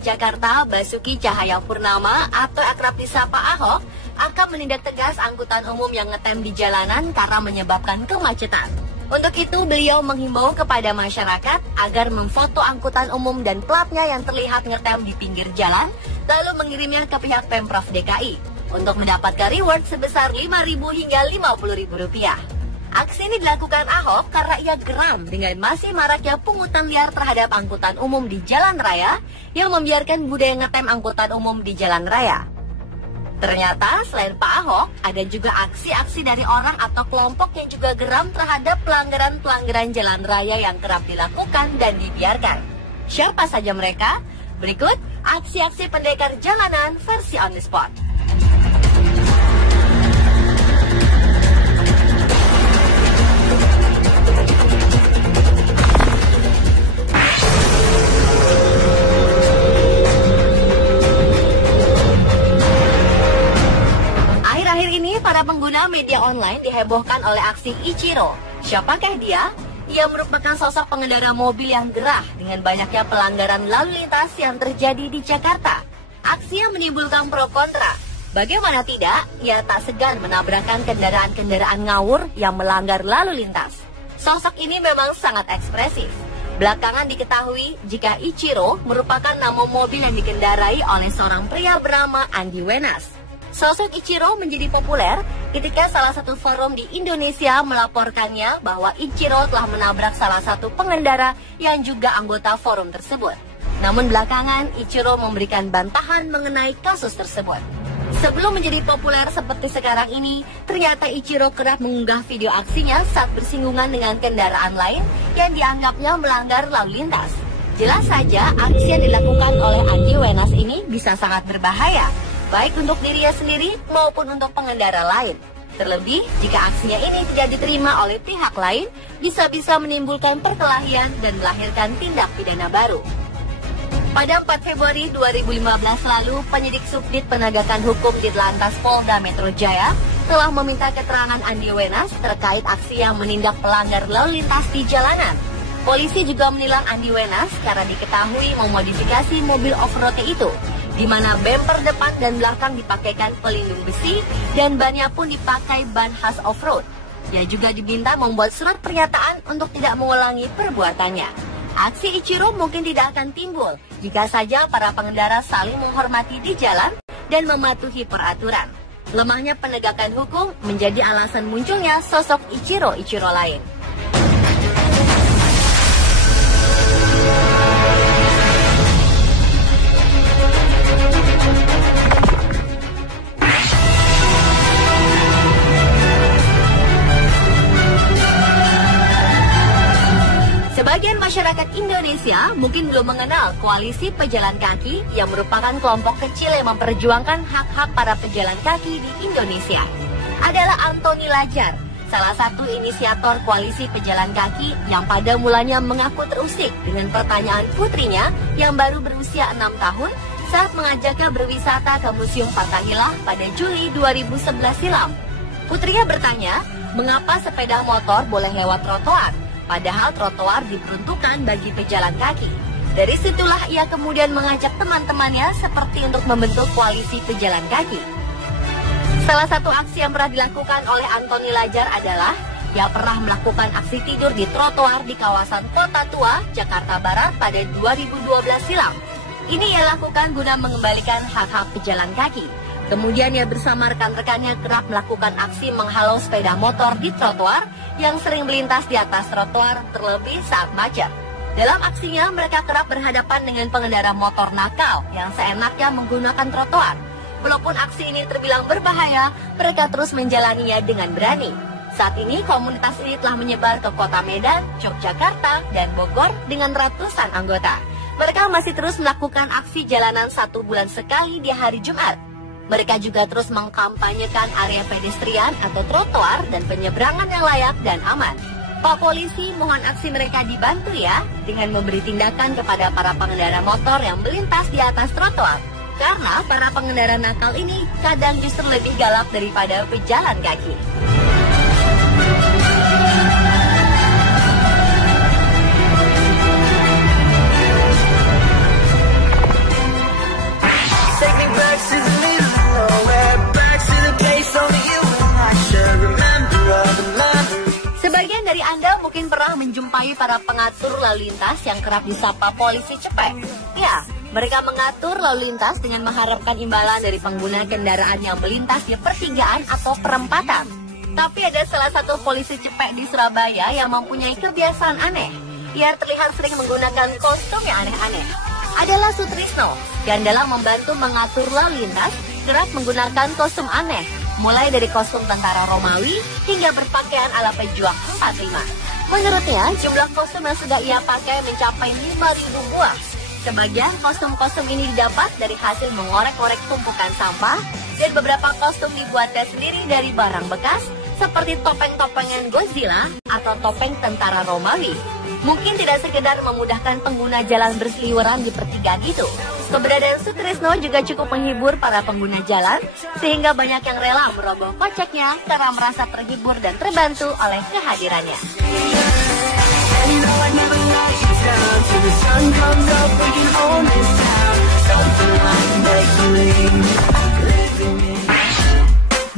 DKI Jakarta Basuki Cahayapurnama atau akrab disapa Ahok akan menindak tegas angkutan umum yang ngetem di jalanan karena menyebabkan kemacetan. Untuk itu, beliau menghimbau kepada masyarakat agar memfoto angkutan umum dan platnya yang terlihat ngetem di pinggir jalan, lalu mengirimnya ke pihak Pemprov DKI untuk mendapatkan reward sebesar Rp5.000 hingga Rp50.000. Aksi ini dilakukan Ahok karena ia geram dengan masih maraknya pungutan liar terhadap angkutan umum di jalan raya yang membiarkan budaya ngetem angkutan umum di jalan raya. Ternyata selain Pak Ahok, ada juga aksi-aksi dari orang atau kelompok yang juga geram terhadap pelanggaran-pelanggaran jalan raya yang kerap dilakukan dan dibiarkan. Siapa saja mereka? Berikut aksi-aksi pendekar jalanan versi on the spot. Para pengguna media online dihebohkan oleh aksi Ichiro. Siapakah dia? Ia merupakan sosok pengendara mobil yang gerah dengan banyaknya pelanggaran lalu lintas yang terjadi di Jakarta. Aksinya menimbulkan pro kontra. Bagaimana tidak, ia tak segan menabrakkan kendaraan-kendaraan ngawur yang melanggar lalu lintas. Sosok ini memang sangat ekspresif. Belakangan diketahui jika Ichiro merupakan nama mobil yang dikendarai oleh seorang pria bernama Andi Wenas. Sosok Ichiro menjadi populer ketika salah satu forum di Indonesia melaporkannya bahwa Ichiro telah menabrak salah satu pengendara yang juga anggota forum tersebut. Namun belakangan Ichiro memberikan bantahan mengenai kasus tersebut. Sebelum menjadi populer seperti sekarang ini, ternyata Ichiro kerap mengunggah video aksinya saat bersinggungan dengan kendaraan lain yang dianggapnya melanggar lalu lintas. Jelas saja aksi yang dilakukan oleh Andi Wenas ini bisa sangat berbahaya, baik untuk dirinya sendiri maupun untuk pengendara lain. Terlebih, jika aksinya ini tidak diterima oleh pihak lain, bisa-bisa menimbulkan perkelahian dan melahirkan tindak pidana baru. Pada 4 Februari 2015 lalu, penyidik Subdit Penegakan Hukum Ditlantas Polda Metro Jaya telah meminta keterangan Andi Wenas terkait aksi yang menindak pelanggar lalu lintas di jalanan. Polisi juga menilang Andi Wenas karena diketahui memodifikasi mobil off-road itu, di mana bumper depan dan belakang dipakaikan pelindung besi dan bannya pun dipakai ban khas off-road. Ia juga diminta membuat surat pernyataan untuk tidak mengulangi perbuatannya. Aksi Ichiro mungkin tidak akan timbul jika saja para pengendara saling menghormati di jalan dan mematuhi peraturan. Lemahnya penegakan hukum menjadi alasan munculnya sosok Ichiro lain. Sebagian masyarakat Indonesia mungkin belum mengenal Koalisi Pejalan Kaki yang merupakan kelompok kecil yang memperjuangkan hak-hak para pejalan kaki di Indonesia. Adalah Antoni Lajar, salah satu inisiator Koalisi Pejalan Kaki yang pada mulanya mengaku terusik dengan pertanyaan putrinya yang baru berusia 6 tahun saat mengajaknya berwisata ke Museum Fathahillah pada Juli 2011 silam. Putrinya bertanya, mengapa sepeda motor boleh lewat trotoar? Padahal trotoar diperuntukkan bagi pejalan kaki. Dari situlah ia kemudian mengajak teman-temannya seperti untuk membentuk koalisi pejalan kaki. Salah satu aksi yang pernah dilakukan oleh Antoni Lajar adalah ia pernah melakukan aksi tidur di trotoar di kawasan Kota Tua, Jakarta Barat pada 2012 silam. Ini ia lakukan guna mengembalikan hak-hak pejalan kaki. Kemudian ia bersama rekan-rekannya kerap melakukan aksi menghalau sepeda motor di trotoar yang sering melintas di atas trotoar, terlebih saat macet. Dalam aksinya, mereka kerap berhadapan dengan pengendara motor nakal yang seenaknya menggunakan trotoar. Walaupun aksi ini terbilang berbahaya, mereka terus menjalaninya dengan berani. Saat ini, komunitas ini telah menyebar ke kota Medan, Yogyakarta, dan Bogor dengan ratusan anggota. Mereka masih terus melakukan aksi jalanan 1 bulan sekali di hari Jumat. Mereka juga terus mengkampanyekan area pedestrian atau trotoar dan penyeberangan yang layak dan aman. Pak Polisi, mohon aksi mereka dibantu ya, dengan memberi tindakan kepada para pengendara motor yang melintas di atas trotoar. Karena para pengendara nakal ini kadang justru lebih galak daripada pejalan kaki. menjumpai para pengatur lalu lintas yang kerap disapa polisi cepek. Ya, mereka mengatur lalu lintas dengan mengharapkan imbalan dari pengguna kendaraan yang melintas di pertigaan atau perempatan. Tapi ada salah satu polisi cepek di Surabaya yang mempunyai kebiasaan aneh. Ia terlihat sering menggunakan kostum yang aneh-aneh. Adalah Sutrisno, yang dalam membantu mengatur lalu lintas kerap menggunakan kostum aneh, mulai dari kostum tentara Romawi hingga berpakaian ala pejuang 45. Menurutnya, jumlah kostum yang sudah ia pakai mencapai 5.000 buah. Sebagian kostum-kostum ini didapat dari hasil mengorek-orek tumpukan sampah, dan beberapa kostum dibuatnya sendiri dari barang bekas, seperti topeng-topengan Godzilla atau topeng tentara Romawi. Mungkin tidak sekedar memudahkan pengguna jalan berseliweran di pertigaan itu. Keberadaan Sutrisno juga cukup menghibur para pengguna jalan, sehingga banyak yang rela merogoh koceknya karena merasa terhibur dan terbantu oleh kehadirannya.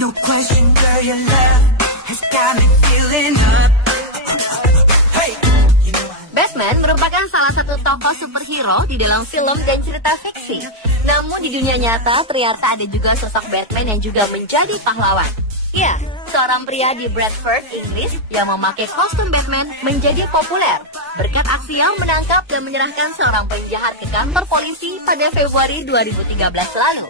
No question, girl, your love has got me feeling up. Batman merupakan salah satu tokoh superhero di dalam film dan cerita fiksi. Namun di dunia nyata ternyata ada juga sosok Batman yang juga menjadi pahlawan. Ya, seorang pria di Bradford, Inggris yang memakai kostum Batman menjadi populer berkat aksi yang menangkap dan menyerahkan seorang penjahat ke kantor polisi pada Februari 2013 lalu.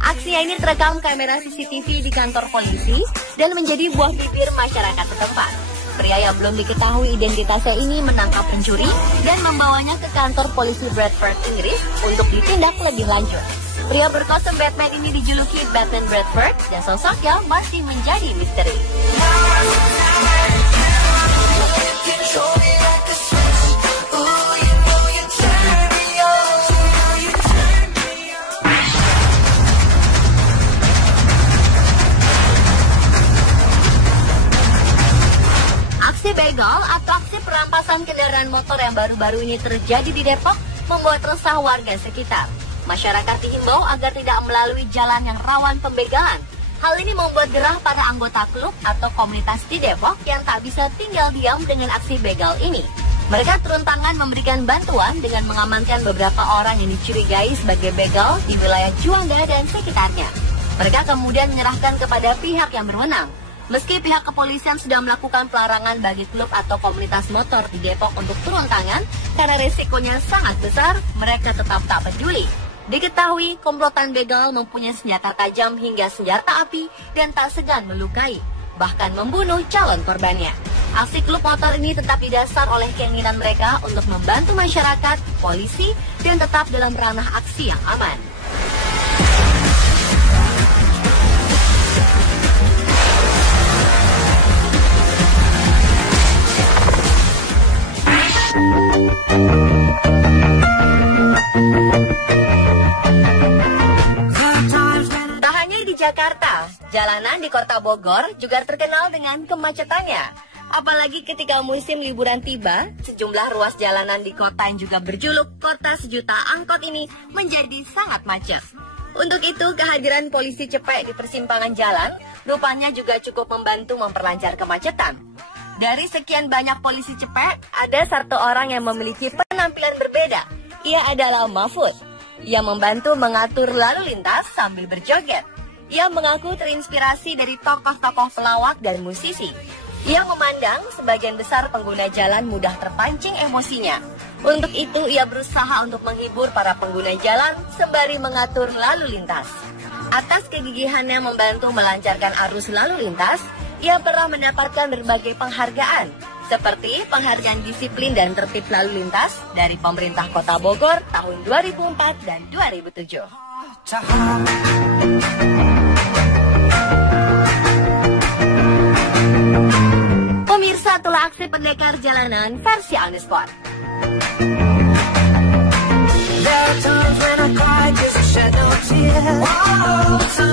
Aksinya ini terekam kamera CCTV di kantor polisi dan menjadi buah bibir masyarakat setempat. Pria yang belum diketahui identitasnya ini menangkap pencuri dan membawanya ke kantor polisi Bradford, Inggris untuk ditindak lebih lanjut. Pria berkostum Batman ini dijuluki Batman Bradford dan sosoknya masih menjadi misteri. Aksi begal atau aksi perampasan kendaraan motor yang baru-baru ini terjadi di Depok membuat resah warga sekitar. Masyarakat dihimbau agar tidak melalui jalan yang rawan pembegalan. Hal ini membuat gerah para anggota klub atau komunitas di Depok yang tak bisa tinggal diam dengan aksi begal ini. Mereka turun tangan memberikan bantuan dengan mengamankan beberapa orang yang dicurigai sebagai begal di wilayah Juanda dan sekitarnya. Mereka kemudian menyerahkan kepada pihak yang berwenang. Meski pihak kepolisian sudah melakukan pelarangan bagi klub atau komunitas motor di Depok untuk turun tangan karena resikonya sangat besar, mereka tetap tak peduli. Diketahui komplotan begal mempunyai senjata tajam hingga senjata api dan tak segan melukai, bahkan membunuh calon korbannya. Aksi klub motor ini tetap didasar oleh keinginan mereka untuk membantu masyarakat, polisi, dan tetap dalam ranah aksi yang aman. Tak hanya di Jakarta, jalanan di kota Bogor juga terkenal dengan kemacetannya. Apalagi ketika musim liburan tiba, sejumlah ruas jalanan di kota yang juga berjuluk Kota Sejuta Angkot ini menjadi sangat macet. Untuk itu, kehadiran polisi cepek di persimpangan jalan rupanya juga cukup membantu memperlancar kemacetan. Dari sekian banyak polisi cepek, ada satu orang yang memiliki penampilan berbeda. Ia adalah Mahfud, yang membantu mengatur lalu lintas sambil berjoget. Ia mengaku terinspirasi dari tokoh-tokoh pelawak dan musisi. Ia memandang sebagian besar pengguna jalan mudah terpancing emosinya. Untuk itu, ia berusaha untuk menghibur para pengguna jalan sembari mengatur lalu lintas. Atas kegigihannya membantu melancarkan arus lalu lintas, ia pernah mendapatkan berbagai penghargaan, seperti penghargaan disiplin dan tertib lalu lintas dari pemerintah Kota Bogor tahun 2004 dan 2007. Pemirsa, itulah aksi pendekar jalanan versi On The Spot. There are times when I cry 'cause I shed no tears.